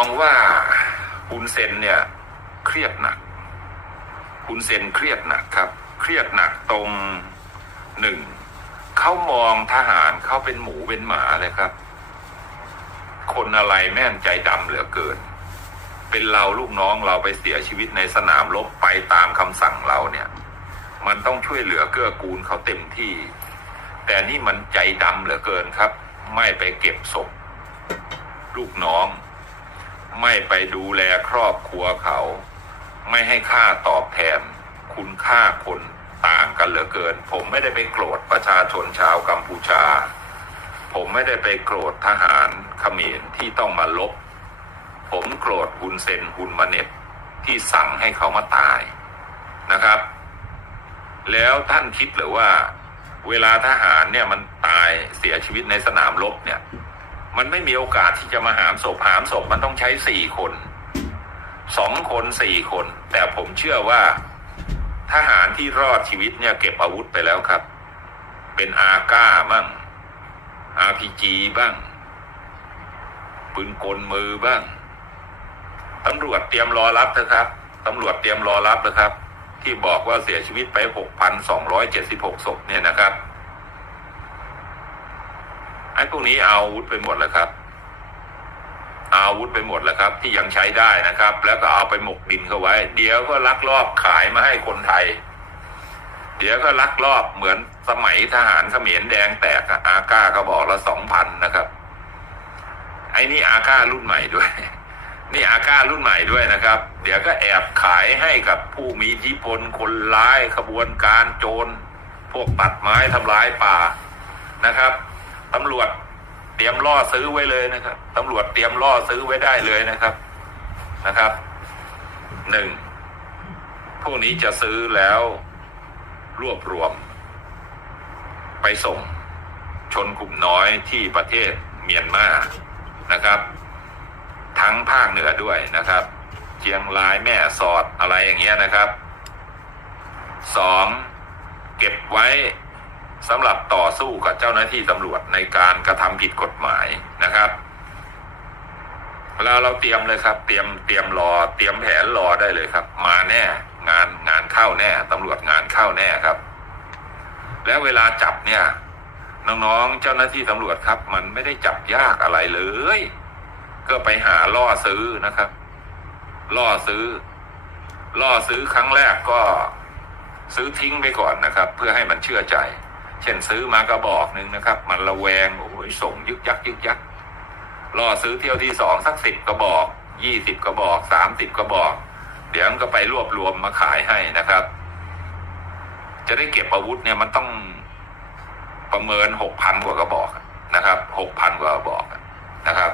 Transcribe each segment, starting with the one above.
องว่าฮุนเซนเนี่ยเครียดหนักฮุนเซนเครียดหนักครับ เครียดหนักตรงหนึ่งเขามองทหารเขาเป็นหมูเป็นหมาเลยครับ คนอะไรแม่นใจดำเหลือเกิน เป็นเราลูกน้องเราไปเสียชีวิตในสนามรบไปตามคำสั่งเราเนี่ย มันต้องช่วยเหลือเกื้อกูลเขาเต็มที่ แต่นี่มันใจดำเหลือเกินครับ ไม่ไปเก็บศพลูกน้อง ไม่ไปดูแลครอบครัวเขา ไม่ให้ค่าตอบแทน คุณค่าคนต่างกันเหลือเกิน ผมไม่ได้ไปโกรธประชาชนชาวกัมพูชา ผมไม่ได้ไปโกรธทหารเขมรที่ต้องมาลบ ผมโกรธฮุนเซนฮุนมาเน็ตที่สั่งให้เขามาตายนะครับ แล้วท่านคิดหรือว่า เวลาทหารเนี่ยมันตายเสียชีวิตในสนามรบเนี่ย มันไม่มีโอกาสที่จะมาหามศพหามศพมันต้องใช้สี่คนสองคนสี่คน แต่ผมเชื่อว่าทหารที่รอดชีวิตเนี่ยเก็บอาวุธไปแล้วครับ เป็นอาก้าบ้างอาพีจีบ้างปืนกลมือบ้างตำรวจเตรียมรอรับเถอะครับตำรวจเตรียมรอรับเลยครับ ที่บอกว่าเสียชีวิตไป 6,276ศพเนี่ยนะครับ อ้พวกนี้เอาอาวุธไปหมดแล้วครับเอาอาวุธไปหมดแล้วครับ ที่ยังใช้ได้นะครับ แล้วก็เอาไปหมกดินเข้าไว้ เดี๋ยวก็ลักลอบขายมาให้คนไทย เดี๋ยวก็ลักลอบเหมือนสมัยทหารเขมรแดงแตกอะอาก้าก็บอกละสองพันนะครับ ไอ้นี่อาก้ารุ่นใหม่ด้วย นี่อาก้ารุ่นใหม่ด้วยนะครับ เดี๋ยวก็แอบขายให้กับผู้มีอิทธิพลคนร้ายขบวนการโจรพวกตัดไม้ทำลายป่านะครับ ตำรวจเตรียมล่อซื้อไว้เลยนะครับตำรวจเตรียมล่อซื้อไว้ได้เลยนะครับนะครับหนึ่งพวกนี้จะซื้อแล้วรวบรวม ไปส่งชนกลุ่มน้อยที่ประเทศเมียนมานะครับ ทั้งภาคเหนือด้วยนะครับเชียงรายแม่สอดอะไรอย่างเงี้ยนะครับสองเก็บไว้ สำหรับต่อสู้กับเจ้าหน้าที่ตำรวจในการกระทำผิดกฎหมายนะครับแล้วเราเตรียมเลยครับ เตรียมเตรียมรอ เตรียมแผนรอได้เลยครับ มาแน่ งานงานเข้าแน่ตำรวจงานเข้าแน่ครับ แล้วเวลาจับเนี่ยน้องๆเจ้าหน้าที่ตำรวจครับ มันไม่ได้จับยากอะไรเลย ก็ไปหาล่อซื้อนะครับ ล่อซื้อ ล่อซื้อครั้งแรกก็ซื้อทิ้งไปก่อนนะครับ เพื่อให้มันเชื่อใจ เช่นซื้อมากระบอกหนึ่งนะครับ มันระแวงโอ้ยส่งยึกยักยึกยักล่อซื้อเที่ยวที่สองสักสิบกระบอกยี่สิบกระบอกสามสิบกระบอก เดี๋ยวมันก็ไปรวบรวมมาขายให้นะครับ จะได้เก็บอาวุธเนี่ยมันต้องประเมินหกพันกว่ากระบอกนะครับหกพันกว่ากระบอกนะครับ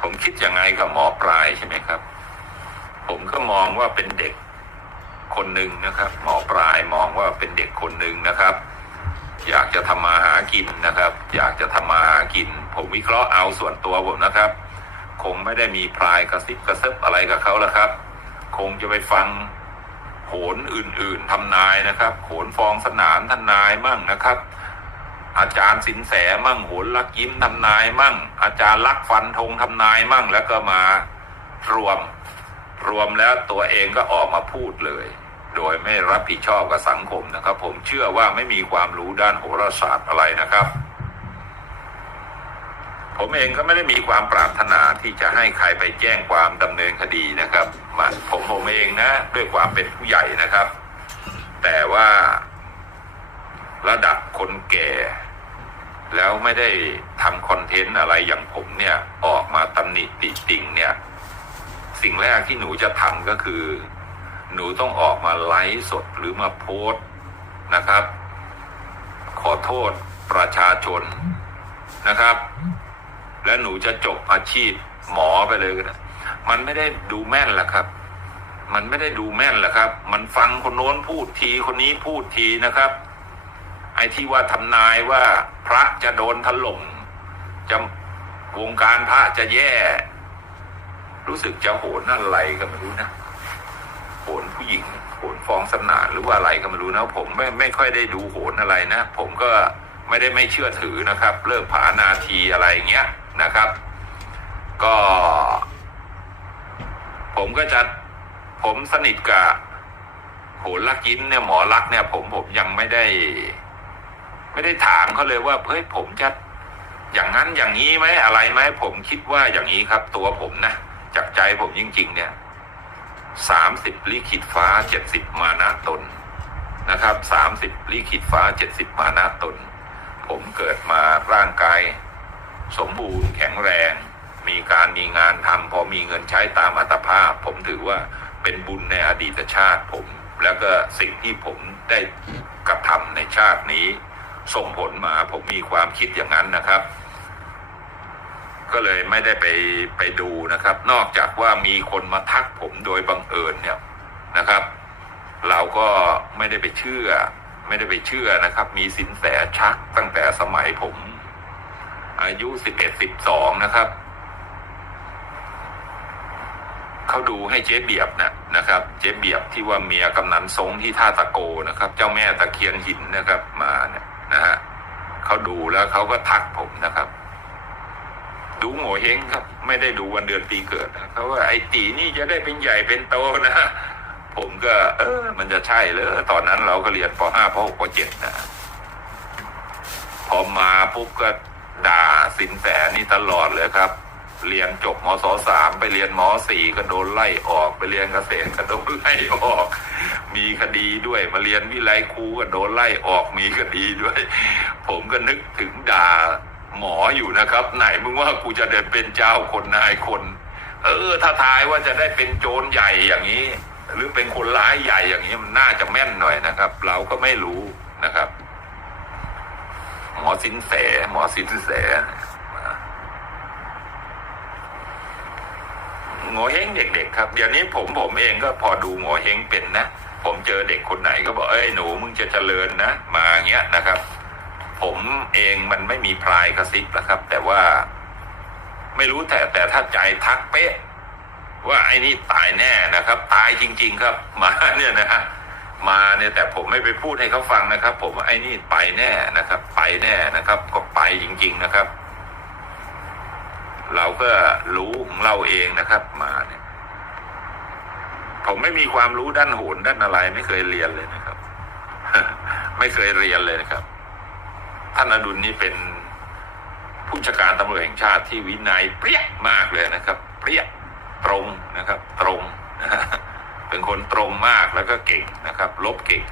ผมคิดยังไงกับหมอปลายใช่ไหมครับ ผมก็มองว่าเป็นเด็กคนหนึ่งนะครับ หมอปลายมองว่าเป็นเด็กคนหนึ่งนะครับ อยากจะทำมาหากินนะครับ อยากจะทำมาหากิน ผมวิเคราะห์เอาส่วนตัวผมนะครับ คงไม่ได้มีพลายกระซิบกระซิบอะไรกับเขาแล้วครับ คงจะไปฟังโหนอื่นๆทำนายนะครับโหนฟองสนานทำนายมั่งนะครับ อาจารย์สินแสมั่งโหนลักยิ้มทำนายมั่ง อาจารย์ลักฟันธงทำนายมั่งแล้วก็มารวม รวมแล้วตัวเองก็ออกมาพูดเลย โดยไม่รับผิดชอบกับสังคมนะครับ ผมเชื่อว่าไม่มีความรู้ด้านโหราศาสตร์อะไรนะครับ ผมเองก็ไม่ได้มีความปรารถนาที่จะให้ใครไปแจ้งความดำเนินคดีนะครับมาผมผมเองนะด้วยความเป็นผู้ใหญ่นะครับ แต่ว่าระดับคนแก่ แล้วไม่ได้ทำคอนเทนต์อะไรอย่างผมเนี่ย ออกมาตำหนิติติงเนี่ย สิ่งแรกที่หนูจะทำก็คือ หนูต้องออกมาไลฟ์สดหรือมาโพสต์นะครับ ขอโทษประชาชนนะครับ และหนูจะจบอาชีพหมอไปเลยก็ได้มันไม่ได้ดูแม่นแหละครับ มันไม่ได้ดูแม่นแหละครับ มันฟังคนโน้นพูดทีคนนี้พูดทีนะครับ ไอ้ที่ว่าทำนายว่าพระจะโดนถล่มจะวงการพระจะแย่ รู้สึกจะโหนอะไรก็ไม่รู้นะโหนผู้หญิงโหนฟองสนานหรือว่าอะไรก็ไม่รู้นะ ผมไม่ไม่ค่อยได้ดูโหนอะไรนะ ผมก็ไม่ได้ไม่เชื่อถือนะครับ เลิกผานาทีอะไรอย่างเงี้ยนะครับ ก็ ผมก็จะผมสนิทกับโหนลักยิ้นเนี่ยหมอลักเนี่ย ผมผมยังไม่ได้ ไม่ได้ถามเขาเลยว่าเฮ้ยผมจะอย่างนั้นอย่างนี้ไหมอะไรไหมผมคิดว่าอย่างนี้ครับ ตัวผมนะ จากใจผมจริง ๆ เนี่ยสามสิบลิขิตฟ้าเจ็ดสิบมานะตนนะครับสามสิบลิขิตฟ้าเจ็ดสิบมานะตน ผมเกิดมาร่างกาย สมบูรณ์แข็งแรง มีการมีงานทำพอมีเงินใช้ตามอัตภาพ ผมถือว่าเป็นบุญในอดีตชาติผม แล้วก็สิ่งที่ผมได้กระทำในชาตินี้ ส่งผลมาผมมีความคิดอย่างนั้นนะครับ ก็เลยไม่ได้ไปไปดูนะครับ นอกจากว่ามีคนมาทักผมโดยบังเอิญเนี่ยนะครับ เราก็ไม่ได้ไปเชื่อ ไม่ได้ไปเชื่อนะครับ มีสินแสชักตั้งแต่สมัยผม อายุสิบเอ็ดสิบสองนะครับเขาดูให้เจ๊เบียบนะนะครับ เจ๊เบียบที่ว่าเมียกำนันทรงที่ท่าตะโกนะครับ เจ้าแม่ตะเคียนหินนะครับมาเนี่ยนะฮะเขาดูแล้วเขาก็ทักผมนะครับ ดูโง่เฮงครับ ไม่ได้ดูวันเดือนปีเกิดนะเขาว่าไอ้ตีนี่จะได้เป็นใหญ่เป็นโตนะ ผมก็ เออ มันจะใช่เลยตอนนั้นเราก็เรียนป .5 ป .6 ป .7 นะพอมาปุ๊บก็ด่าสินแสนี่ตลอดเลยครับ เรียนจบมศสามไปเรียนมสี่ก็โดนไล่ออกไปเรียนเกษตรก็โดนไล่ออก มีคดีด้วยมาเรียนวิไลครูก็โดนไล่ออกมีคดีด้วย ผมก็นึกถึงด่า หมออยู่นะครับ ไหนมึงว่ากูจะได้เป็นเจ้าคนนายคน เออ ถ้าทายว่าจะได้เป็นโจรใหญ่อย่างนี้ หรือเป็นคนร้ายใหญ่อย่างนี้มันน่าจะแม่นหน่อยนะครับ เราก็ไม่รู้นะครับ หมอสินแส หมอสินแสโงเฮงเด็กๆครับเดี๋ยวนี้ผมผมเองก็พอดูโงเฮงเป็นนะ ผมเจอเด็กคนไหนก็บอกเอ้ยหนูมึงจะเจริญนะ มาเงี้ยนะครับ ผมเองมันไม่มีพลายกระซิบนะครับ แต่ว่าไม่รู้แต่แต่ถ้าใจทักเป๊ะ ว่าไอ้นี่ตายแน่นะครับ ตายจริง ๆ ครับ มาเนี่ยนะฮะมาเนี่ยแต่ผมไม่ไปพูดให้เขาฟังนะครับ ผมว่าไอ้นี่ไปแน่นะครับ ไปแน่นะครับ ก็ไปจริง ๆนะครับ เราก็รู้ของเราเองนะครับ มาเนี่ย ผมไม่มีความรู้ด้านโหนด้านอะไร ไม่เคยเรียนเลยนะครับ ไม่เคยเรียนเลยนะครับ ท่านอดุลนี่เป็นผู้จัดการตำรวจแห่งชาติที่วินัยเปรี้ยมากเลยนะครับ เปรี้ยตรงนะครับ ตรงนะฮะเป็นคนตรงมากแล้วก็เก่งนะครับ ลบเก่ง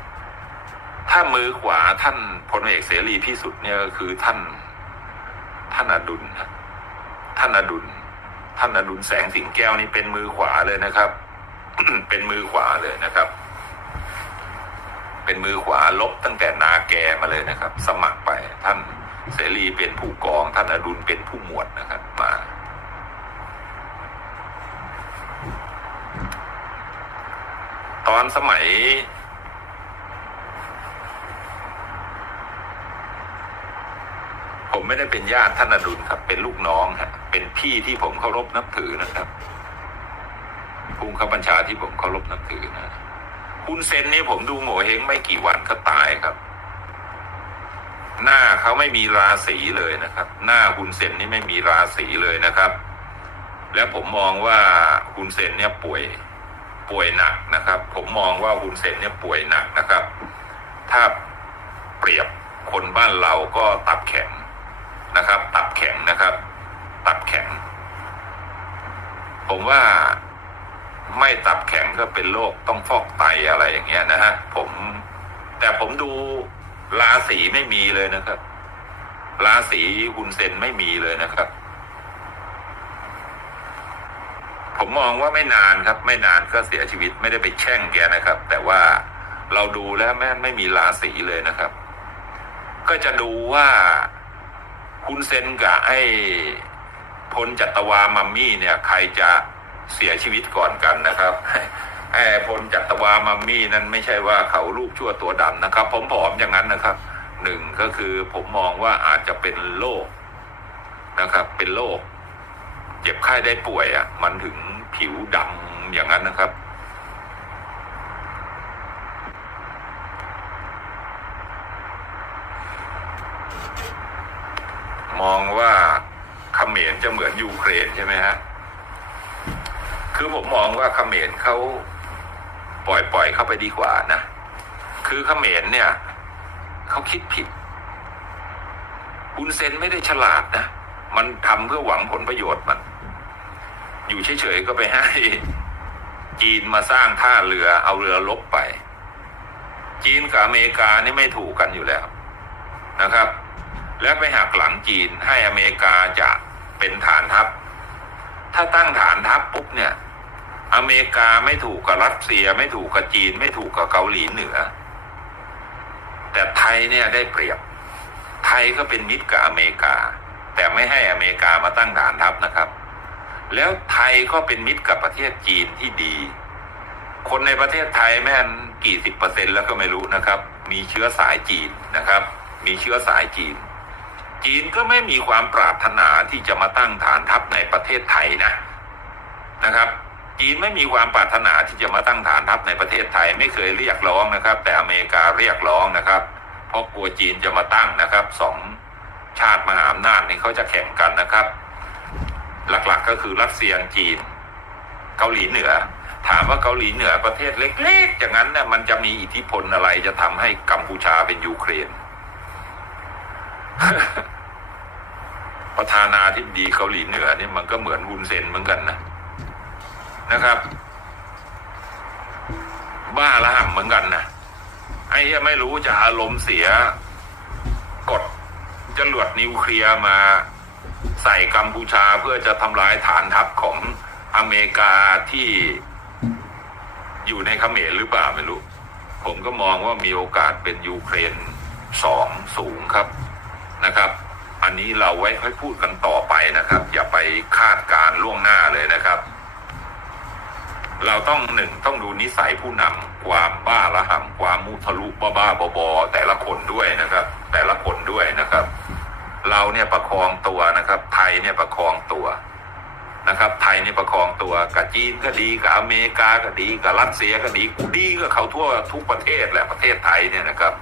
ถ้ามือขวาท่านพลเอกเสรีพิสุทธิ์เนี่ยก็คือท่าน ท่านอดุลนะท่านอดุล ท่านอดุลแสงสิงแก้วนี่เป็นมือขวาเลยนะครับ เป็นมือขวาเลยนะครับ เป็นมือขวาลบตั้งแต่นาแกมาเลยนะครับ สมัครไปท่านเสรีเป็นผู้กอง ท่านอดุลเป็นผู้หมวดนะครับมาตอนสมัย ผมไม่ได้เป็นญาติท่านอดุลครับ เป็นลูกน้องฮะเป็นพี่ที่ผมเคารพนับถือนะครับภูมิข้าบัญชาที่ผมเคารพนับถือนะ คุณเซนนี่ผมดูโง่เฮงไม่กี่วันก็ตายครับ หน้าเขาไม่มีราศีเลยนะครับ หน้าคุณเซนนี่ไม่มีราศีเลยนะครับ แล้วผมมองว่าคุณเซนเนี่ยป่วยป่วยหนักนะครับ ผมมองว่าฮุนเซนเนี่ยป่วยหนักนะครับ ถ้าเปรียบคนบ้านเราก็ตับแข็งนะครับ ตับแข็งนะครับ ตับแข็ง ผมว่า ไม่ตับแข็งก็เป็นโรคต้องฟอกไตอะไรอย่างเงี้ยนะฮะผมแต่ผมดูราศีไม่มีเลยนะครับ ราศีฮุนเซนไม่มีเลยนะครับ ผมมองว่าไม่นานครับ ไม่นานก็เสียชีวิตไม่ได้ไปแช่งแกนะครับ แต่ว่าเราดูแล้วแม่ไม่มีราศีเลยนะครับ ก็จะดูว่าคุณเซนกับไอ้พลจัตวามัมมี่เนี่ย ใครจะ เสียชีวิตก่อนกันนะครับไอ้พลจัตวามัมมี่นั้นไม่ใช่ว่าเขาลูกชั่วตัวดำนะครับ ผมผอมอย่างนั้นนะครับหนึ่งก็คือผมมองว่าอาจจะเป็นโรคนะครับ เป็นโรคเจ็บไข้ได้ป่วยอะ่ะ มันถึงผิวดำอย่างนั้นนะครับผองว่าเขมรจะเหมือนยูเครนใช่ไหมฮะ คือผมมองว่าเขมรเขาปล่อยปล่อยเข้าไปดีกว่านะ คือเขมรเนี่ยเขาคิดผิดอุนเซนไม่ได้ฉลาดนะ มันทำเพื่อหวังผลประโยชน์มัน อยู่เฉยๆก็ไปให้ จีนมาสร้างท่าเรือเอาเรือลบไป จีนกับอเมริกานี่ไม่ถูกกันอยู่แล้วนะครับ และไปหักหลังจีนให้อเมริกาจะเป็นฐานทัพ ถ้าตั้งฐานทัพปุ๊บเนี่ย อเมริกาไม่ถูกกับรัสเซีย ไม่ถูกกับจีน ไม่ถูกกับเกาหลีเหนือ แต่ไทยเนี่ยได้เปรียบ ไทยก็เป็นมิตรกับอเมริกา แต่ไม่ให้อเมริกามาตั้งฐานทัพนะครับ แล้วไทยก็เป็นมิตรกับประเทศจีนที่ดี คนในประเทศไทยแม่นกี่สิบเปอร์เซ็นต์แล้วก็ไม่รู้นะครับ มีเชื้อสายจีนนะครับ มีเชื้อสายจีน จีนก็ไม่มีความปรารถนาที่จะมาตั้งฐานทัพในประเทศไทยนะนะครับ จีนไม่มีความปรารถนาที่จะมาตั้งฐานทัพในประเทศไทยไม่เคยเรียกร้องนะครับ แต่อเมริกาเรียกร้องนะครับ เพราะกลัวจีนจะมาตั้งนะครับสองชาติมหาอำนาจนี้เขาจะแข่งกันนะครับ หลักๆก็คือรัสเซียจีน เกาหลีเหนือ ถามว่าเกาหลีเหนือประเทศเล็กๆอย่างนั้นเนี่ยมันจะมีอิทธิพลอะไรจะทำให้กัมพูชาเป็นยูเครนประธานาธิบดีเกาหลีเหนือนี่มันก็เหมือนวุนเซนเหมือนกันนะ นะครับ บ้าละห่ำเหมือนกันนะไอ้เหี้ยไม่รู้จะอารมณ์เสีย กดจรวดนิวเคลียร์มาใส่กัมพูชาเพื่อจะทำลายฐานทัพของอเมริกาที่อยู่ในเขมรหรือเปล่าไม่รู้ ผมก็มองว่ามีโอกาสเป็นยูเครนสองสูงครับนะครับ อันนี้เราไว้ค่อยพูดกันต่อไปนะครับ อย่าไปคาดการล่วงหน้าเลยนะครับ เราต้องหนึ่งต้องดูนิสัยผู้นำความบ้าระห่ำความมุทะลุบ้าบ้าๆบอแต่ละคนด้วยนะครับ แต่ละคนด้วยนะครับ เราเนี่ยประคองตัวนะครับ ไทยเนี่ยประคองตัวนะครับ ไทยเนี่ยประคองตัวกับจีนก็ดีกับอเมริกาก็ดีกับรัสเซียก็ดีกูดีก็เขาทั่วทุกประเทศแหละประเทศไทยเนี่ยนะครับ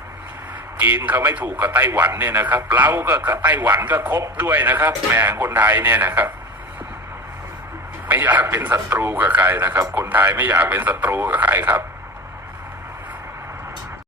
จีนเขาไม่ถูกกับไต้หวันเนี่ยนะครับ เราก็กับไต้หวันก็คบด้วยนะครับแม่คนไทยเนี่ยนะครับ ไม่อยากเป็นศัตรูกับใครนะครับ คนไทยไม่อยากเป็นศัตรูกับใครครับ